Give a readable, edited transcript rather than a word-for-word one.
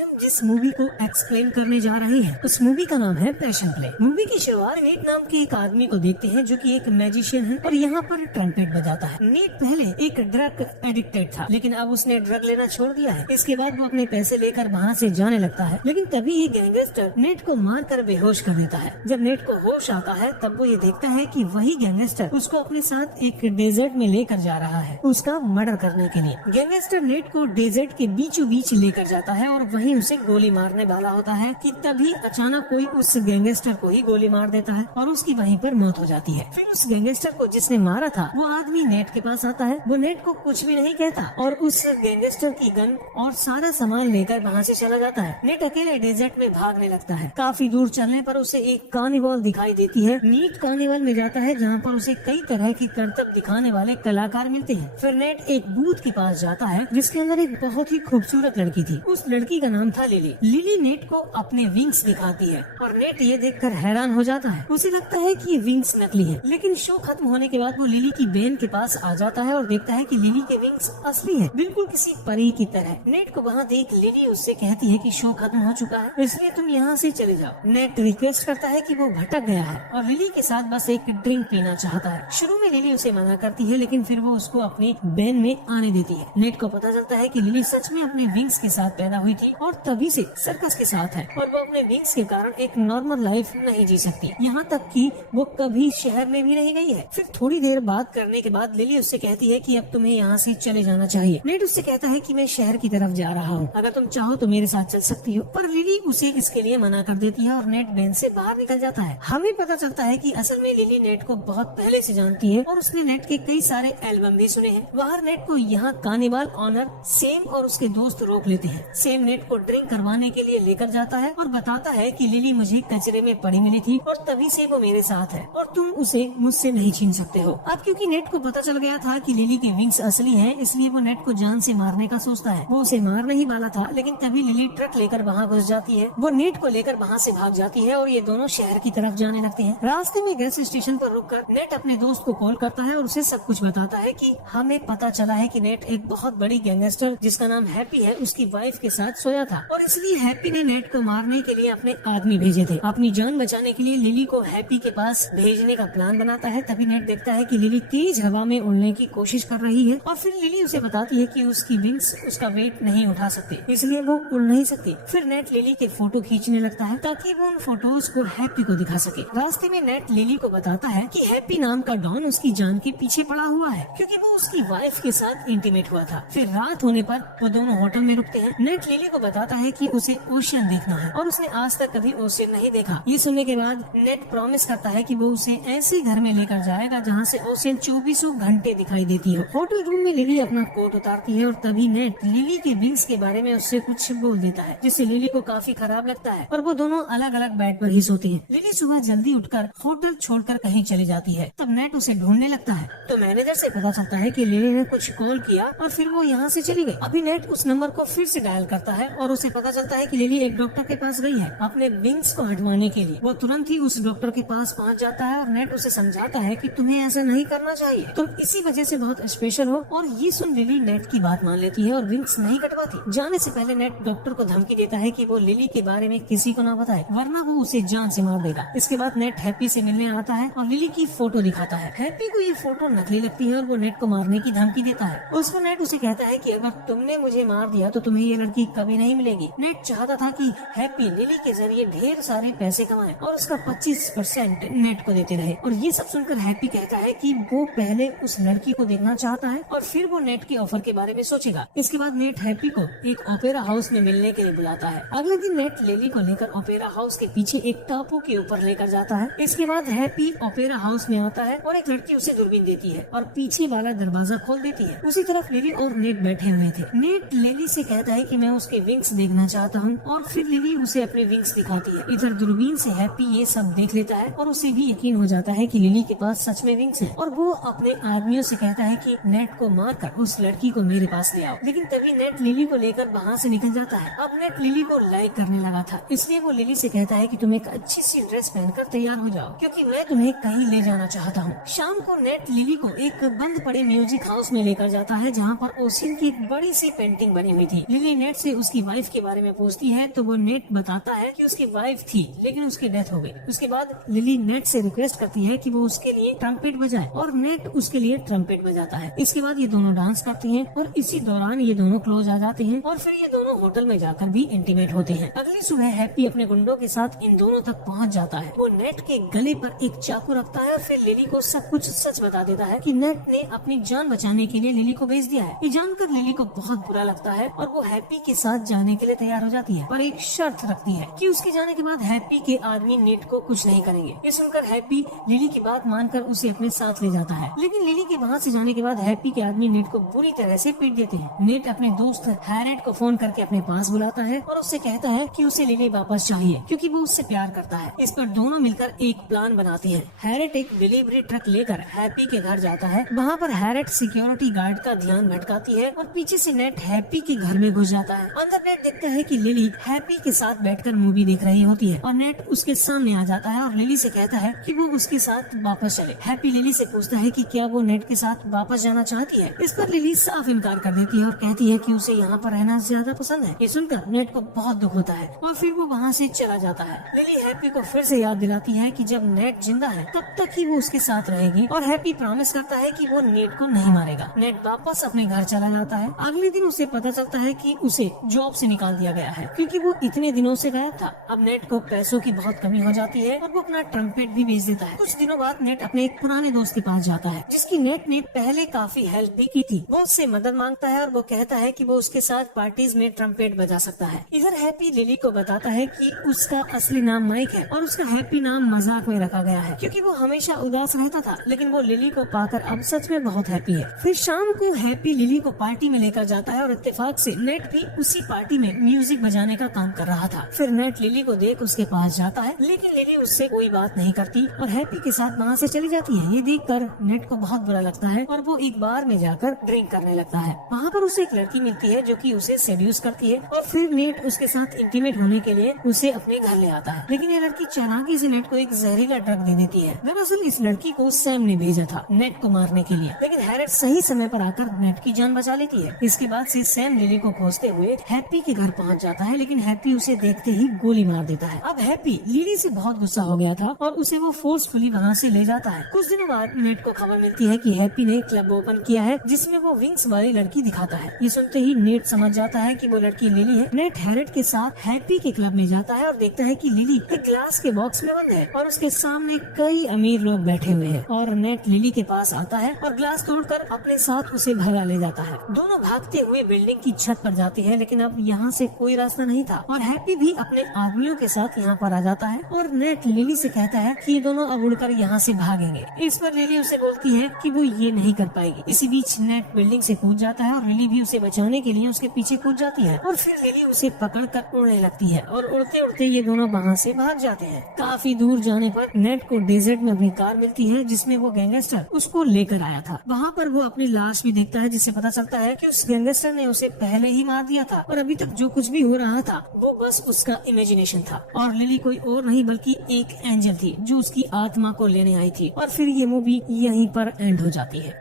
हम जिस मूवी को एक्सप्लेन करने जा रहे हैं उस मूवी का नाम है पैशन प्ले। मूवी की शुरुआत नेट नाम के एक आदमी को देखते हैं जो कि एक मैजिशियन है और यहाँ पर ट्रम्पेट बजाता है। नेट पहले एक ड्रग एडिक्टेड था, लेकिन अब उसने ड्रग लेना छोड़ दिया है। इसके बाद वो अपने पैसे लेकर वहाँ से जाने लगता है, लेकिन तभी ये गैंगस्टर नेट को मार कर बेहोश कर देता है। जब नेट को होश आता है तब वो ये देखता है कि वही गैंगस्टर उसको अपने साथ एक डेजर्ट में लेकर जा रहा है उसका मर्डर करने के लिए। गैंगस्टर नेट को डेजर्ट के बीचों बीच लेकर जाता है और वहीं उसे गोली मारने वाला होता है कि तभी अचानक कोई उस गैंगस्टर को ही गोली मार देता है और उसकी वहीं पर मौत हो जाती है। फिर उस गैंगस्टर को जिसने मारा था वो आदमी नेट के पास आता है। वो नेट को कुछ भी नहीं कहता और उस गैंगस्टर की गन और सारा सामान लेकर वहाँ से चला जाता है। नेट अकेले डेजर्ट में भागने लगता है। काफी दूर चलने पर उसे एक कार्निवल दिखाई देती है। नेट कार्निवल में जाता है जहाँ पर उसे कई तरह के करतब दिखाने वाले कलाकार मिलते हैं। फिर नेट एक बूथ के पास जाता है जिसके अंदर एक बहुत ही खूबसूरत लड़की थी। उस लड़की का नाम था लिली। लिली नेट को अपने विंग्स दिखाती है और नेट ये देखकर हैरान हो जाता है। उसे लगता है कि ये विंग्स नकली है, लेकिन शो खत्म होने के बाद वो लिली की बहन के पास आ जाता है और देखता है कि लिली के विंग्स असली है, बिल्कुल किसी परी की तरह। नेट को वहाँ देख लिली उससे कहती है कि शो खत्म हो चुका है, इसलिए तुम यहाँ से चले जाओ। नेट रिक्वेस्ट करता है कि वो भटक गया है और लिली के साथ बस एक ड्रिंक पीना चाहता है। शुरू में लिली उसे मना करती है, लेकिन फिर वो उसको अपनी बैन में आने देती है। नेट को पता चलता है कि लिली सच में अपने विंग्स के साथ पैदा हुई थी और तभी से सर्कस के साथ है और वो अपने विंग्स के कारण एक नॉर्मल लाइफ नहीं जी सकती। यहाँ तक कि वो कभी शहर में भी नहीं गई है। फिर थोड़ी देर बात करने के बाद लिली उससे कहती है कि अब तुम्हें यहाँ से चले जाना चाहिए। नेट उससे कहता है कि मैं शहर की तरफ जा रहा हूँ, अगर तुम चाहो तो मेरे साथ चल सकती हो, पर लिली उसे इसके लिए मना कर देती है और नेट बैन से बाहर निकल जाता है। हमें पता चलता है कि असल में लिली नेट को बहुत पहले से जानती है और उसने नेट के कई सारे एल्बम भी सुने हैं। बाहर नेट को यहाँ कार्निवल ऑनर सेम और उसके दोस्त रोक लेते हैं। सेम नेट को ड्रिंक करवाने के लिए लेकर जाता है और बताता है कि लिली मुझे कचरे में पड़ी मिली थी और तभी से वो मेरे साथ है और तुम उसे मुझसे नहीं छीन सकते हो। अब क्योंकि नेट को पता चल गया था कि लिली के विंग्स असली हैं, इसलिए वो नेट को जान से मारने का सोचता है। वो उसे मार नहीं वाला था, लेकिन तभी लिली ट्रक लेकर वहाँ घुस जाती है। वो नेट को लेकर वहाँ से भाग जाती है और ये दोनों शहर की तरफ जाने लगते हैं। रास्ते में गैस स्टेशन पर रुककर नेट अपने दोस्त को कॉल करता है और उसे सब कुछ बताता है कि हमें पता चला है कि नेट एक बहुत बड़ी गैंगस्टर जिसका नाम हैप्पी है उसकी वाइफ के साथ सोया था और इसलिए हैप्पी ने नेट को मारने के लिए अपने आदमी भेजे थे। अपनी जान बचाने के लिए लिली को हैप्पी के पास भेजने का प्लान बनाता है। तभी नेट देखता है कि लिली तेज हवा में उड़ने की कोशिश कर रही है और फिर लिली उसे बताती है कि उसकी विंग्स उसका वेट नहीं उठा सकते, इसलिए वो उड़ नहीं सकती। फिर नेट लिली के फोटो खींचने लगता है ताकि वो उन फोटोज को हैप्पी को दिखा सके। रास्ते में नेट लिली को बताता है कि हैप्पी नाम का डॉन उसकी जान के पीछे पड़ा हुआ है क्योंकि वो उसकी वाइफ के साथ इंटीमेट हुआ था। फिर रात होने पर वो दोनों होटल में रुकते हैं। नेट लिली को बताता है कि उसे ओशियन देखना है और उसने आज तक कभी ओशियन नहीं देखा। ये सुनने के बाद नेट प्रॉमिस करता है कि वो उसे ऐसे घर में लेकर जाएगा जहाँ से ओशियन 24 घंटे दिखाई देती हो। होटल रूम में लिली अपना कोट उतारती है और तभी नेट लिली के विंग्स के बारे में उससे कुछ बोल देता है जिससे लिली को काफी खराब लगता है और वो दोनों अलग अलग बेड पर ही सोती है। लिली सुबह जल्दी उठकर होटल छोड़कर कहीं चली जाती है। तब नेट उसे ढूंढने लगता है तो मैनेजर से पता चलता है कि लिली ने कुछ कॉल किया और फिर वो यहाँ से चली गई। अभी नेट उस नंबर को फिर से डायल करता है और उसे पता चलता है कि लिली एक डॉक्टर के पास गई है अपने विंग्स को हटवाने के लिए। वो तुरंत ही उस डॉक्टर के पास पहुँच जाता है और नेट उसे समझाता है कि तुम्हें ऐसा नहीं करना चाहिए, तुम इसी वजह से बहुत स्पेशल हो। और ये सुन लिली नेट की बात मान लेती है और विंग्स नहीं कटवाती। जाने से पहले नेट डॉक्टर को धमकी देता है कि वो लिली के बारे में किसी को ना बताए वरना वो उसे जान से मार देगा। इसके बाद नेट हैप्पी से मिलने आता है और लिली की फोटो दिखाता है। हैप्पी को ये फोटो नकली लगती है और वो नेट को मारने की धमकी देता है। उसको नेट उसे कहता है कि अगर तुमने मुझे मार दिया तो तुम्हें ये लड़की कभी नहीं मिलेगी। नेट चाहता था कि हैप्पी लिली के जरिए ढेर सारे पैसे कमाए और उसका 25% नेट को देते रहे। और ये सब सुनकर हैप्पी कहता है कि वो पहले उस लड़की को देखना चाहता है और फिर वो नेट के ऑफर के बारे में सोचेगा। इसके बाद नेट हैप्पी को एक ओपेरा हाउस में मिलने के लिए बुलाता है। अगले दिन नेट लिली को लेकर ओपेरा हाउस के पीछे एक टापू के ऊपर लेकर जाता है। इसके बाद हैप्पी ओपेरा हाउस में आता है और एक लड़की उसे दूरबीन देती है और पीछे वाला दरवाजा खोल देती है। उसी तरफ लिली और नेट बैठे हुए थे। नेट लिली से कहता है कि मैं उसके विंग्स देखना चाहता हूँ और फिर लिली उसे अपने विंग्स दिखाती है। इधर दूरबीन से हैप्पी ये सब देख लेता है और उसे भी यकीन हो जाता है कि लिली के पास सच में विंग्स है और वो अपने आदमियों से कहता है कि नेट को मारकर उस लड़की को मेरे पास ले आओ। लेकिन तभी नेट लिली को लेकर वहाँ से निकल जाता है। अब नेट लिली को लाइक करने लगा था, इसलिए वो लिली से कहता है कि तुम एक अच्छी सी ड्रेस पहनकर तैयार हो जाओ क्योंकि मैं तुम्हें कहीं ले जाना चाहता हूँ। शाम को नेट लिली को एक बंद पड़े म्यूजिक हाउस में लेकर जाता है जहाँ पर ओशियन की एक बड़ी सी पेंटिंग बनी हुई थी। लिली नेट से उसकी वाइफ के बारे में पूछती है तो वो नेट बताता है कि उसकी वाइफ थी लेकिन उसकी डेथ हो गई। उसके बाद लिली नेट से रिक्वेस्ट करती है कि वो उसके लिए ट्रम्पेट बजाए और नेट उसके लिए ट्रम्पेट बजाता है। इसके बाद ये दोनों डांस करती हैं और इसी दौरान ये दोनों क्लोज आ जाते हैं और फिर ये दोनों होटल में जाकर भी इंटीमेट होते हैं। अगली सुबह हैप्पी अपने गुंडों के साथ इन दोनों तक पहुंच जाता है। वो नेट के गले पर एक चाकू रखता है और फिर लिली को सब कुछ सच बता देता है कि नेट ने अपनी जान बचाने के लिए लिली को भेज दिया है। ये जानकर लिली को बहुत बुरा लगता है और वो हैप्पी के साथ जाने के लिए तैयार हो जाती है, पर एक शर्त रखती है कि उसके जाने के बाद हैप्पी के आदमी नेट को कुछ नहीं करेंगे। ये सुनकर हैप्पी लिली की बात मानकर उसे अपने साथ ले जाता है, लेकिन लिली के वहाँ से जाने के बाद हैप्पी के आदमी नेट को बुरी तरह से पीट देते हैं। नेट अपने दोस्त हैरेट को फोन करके अपने पास बुलाता है और उससे कहता है कि उसे लिली वापस चाहिए क्योंकि वो उससे प्यार करता है। इस पर दोनों मिलकर एक प्लान बनाते हैं। हैरेट एक डिलीवरी ट्रक लेकर हैप्पी के घर जाता है। वहाँ पर हैरेट सिक्योरिटी गार्ड का ध्यान भटकाती है और पीछे से नेट हैप्पी के घर में घुस जाता है। अंदर नेट देखता है कि लिली हैप्पी के साथ बैठकर मूवी देख रही होती है और नेट उसके सामने आ जाता है और लिली से कहता है कि वो उसके साथ वापस चले। हैप्पी लिली से पूछता है कि क्या वो नेट के साथ वापस जाना चाहती है। इस पर लिली साफ इनकार कर देती है और कहती है कि उसे यहाँ पर रहना ज्यादा पसंद है। ये सुनकर नेट को बहुत दुख होता है और फिर वो वहाँ से चला जाता है। लिली हैप्पी को फिर से याद दिलाती है कि जब नेट जिंदा है तब तक ही वो उसके साथ रहेगी और हैप्पी प्रॉमिस करता है कि वो नेट को नहीं मारेगा। नेट वापस अपने घर चला जाता है। अगले दिन उसे पता चलता है कि उसे जॉब से निकाल दिया गया है क्योंकि वो इतने दिनों से गायब था। अब नेट को पैसों की बहुत कमी हो जाती है और वो अपना ट्रम्पेट भी बेच देता है। कुछ दिनों बाद नेट अपने एक पुराने दोस्त के पास जाता है जिसकी नेट ने पहले काफी हेल्प भी की थी। वो उससे मदद मांगता है और वो कहता है कि वो उसके साथ पार्टीज में ट्रम्पेट बजा सकता है। इधर हैप्पी लिली को बताता है कि उसका असली नाम माइक है और उसका हैप्पी नाम मजाक में रखा गया है क्योंकि वो हमेशा उदास रहता था, लेकिन वो लिली को पाकर अब सच में बहुत हैप्पी है। फिर शाम को हैप्पी लिली को पार्टी में लेकर जाता है और इत्तेफाक से नेट भी उसी पार्टी में म्यूजिक बजाने का काम कर रहा था। फिर नेट लिली को देख उसके पास जाता है, लेकिन लिली उससे कोई बात नहीं करती और हैप्पी के साथ वहाँ से चली जाती है। ये देखकर नेट को बहुत बुरा लगता है और वो एक बार में जाकर ड्रिंक करने लगता है। वहाँ पर उसे एक लड़की मिलती है जो कि उसे सेड्यूस करती है और फिर नेट उसके साथ इंटीमेट होने के लिए उसे अपने घर ले आता है। लेकिन ये लड़की चालाकी से नेट को एक जहरीला ड्रग दे देती है। दरअसल इस लड़की को सैम ने भेजा था नेट को मारने के लिए, लेकिन हैरेट सही समय पर आकर नेट की जान बचा लेती है। इसके बाद से सैम लिली को खोजते हुए हैप्पी के घर पहुंच जाता है, लेकिन हैप्पी उसे देखते ही गोली मार देता है। अब हैप्पी लिली से बहुत गुस्सा हो गया था और उसे वो फोर्सफुली वहाँ से ले जाता है। कुछ दिनों बाद नेट को खबर मिलती है कि हैप्पी ने क्लब ओपन किया है जिसमें वो विंग्स वाली लड़की दिखाता है। ये सुनते ही नेट समझ जाता है कि वो लड़की लिली है। नेट हैरेट के साथ हैप्पी के क्लब में जाता है और देखता है कि लिली एक ग्लास के बॉक्स में बंद है और उसके सामने कई अमीर लोग बैठे हुए हैं और नेट लिली के पास आता है और ग्लास तोड़कर अपने साथ उसे भगा ले जाता है। दोनों भागते हुए बिल्डिंग की छत पर जाते हैं, लेकिन अब यहाँ से कोई रास्ता नहीं था और हैप्पी भी अपने आदमियों के साथ यहाँ पर आ जाता है और नेट लिली से कहता है कि ये दोनों अब उड़कर यहाँ से भागेंगे। इस पर लिली उसे बोलती है कि वो ये नहीं कर पाएगी। इसी बीच नेट बिल्डिंग से कूद जाता है और लिली भी उसे बचाने के लिए उसके पीछे कूद जाती है और फिर लिली उसे पकड़कर उड़ने लगती है और उड़ते उड़ते ये दोनों वहाँ से भाग जाते हैं। काफी दूर जाने पर नेट को डेजर्ट में अपनी कार मिलती है जिसमें वो गैंगस्टर उसको लेकर आया था। वहाँ पर वो अपनी लाश भी देखता है जिससे पता चलता है कि उस गैंगस्टर ने उसे पहले ही मार दिया था और अभी तक जो कुछ भी हो रहा था वो बस उसका इमेजिनेशन था और लिली कोई और नहीं बल्कि एक एंजल थी जो उसकी आत्मा को लेने आई थी। और फिर ये मूवी यहीं पर एंड हो जाती है।